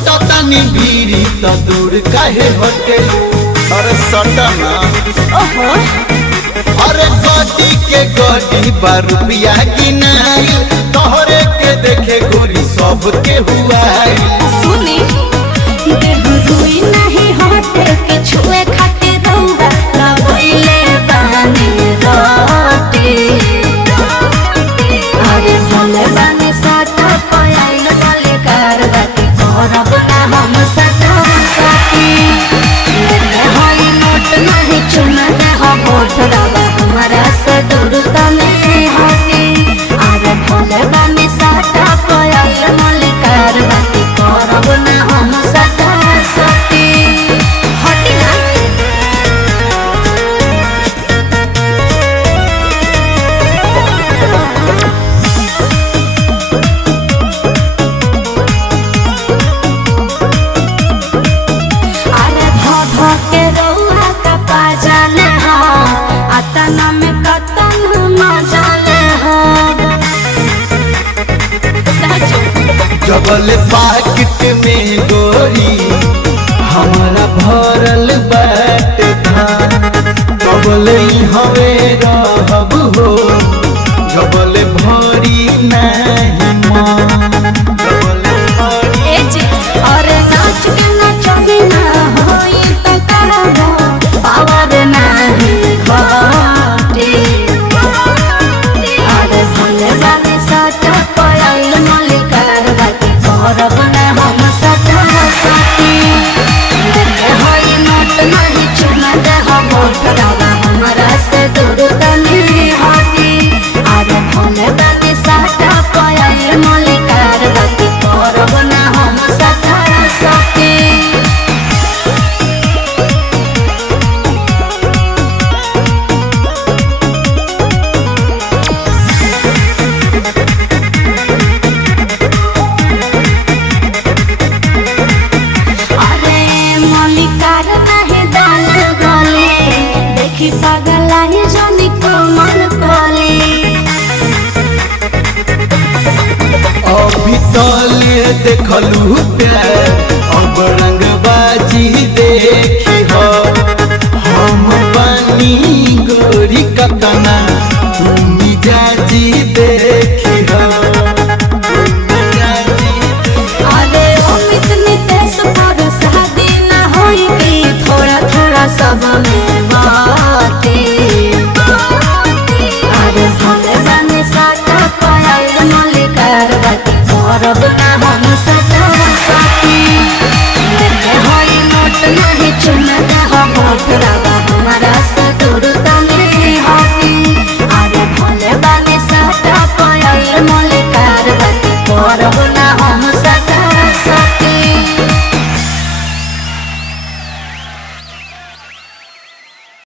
सटतानी बीरी त दूर काहे हटे। अरे सटना अरे गड्डी के गड्डी 12 रुपया गिनाई तोहरे के देखे गोरी सब के हुआ सुनी देह रुई नहीं हटे के छुए खाते रौरा लगइले बानी रोटी। अरे भले बानी साटा पयाइल भले कारवाती करब ना हम साटा साथी। लेके हई नोट नहीं चुना दे हो वोट रवा हमारा से दूर तने हटी। अरे भले बानी साटा पयाइल भले कारवाती करब ना हम साटा साथी। हटी ना के रउआ का पाजाने हो अतना में कतन मजाने हो। जबल पाकिट में गोरी हमारा भरल बाट धान जबल हवे रहब हो जबल भरी नहीं मन जबल भरी। अरे नाच के नचनी ना होई तो करबो पावर नहीं घटी। अरे भले बानी साटा पयाइल मलिकार बाकी करब ना हम साटा साथी। देखे हई नोट नहीं चुना दे हम वोट रवा हमारा से दूर तनी हटी। अरे भले बानी साटा पयाइल मलिकार बाकी करब ना हम साटा साथी। अरे मलिकार नाही दान गले देखी पगला ही जनी को मन कोले। अभी तले देखलू प्यार अब रंगबाजी देखी हो हम बानी गोरी कतना तुम जाजी देखी हो अरे अमित नितेश पर शादी ना होई की थोड़ा थोड़ा सब में बाती। अरे भले बानी साटा पयाइल मलिकार बाकी करब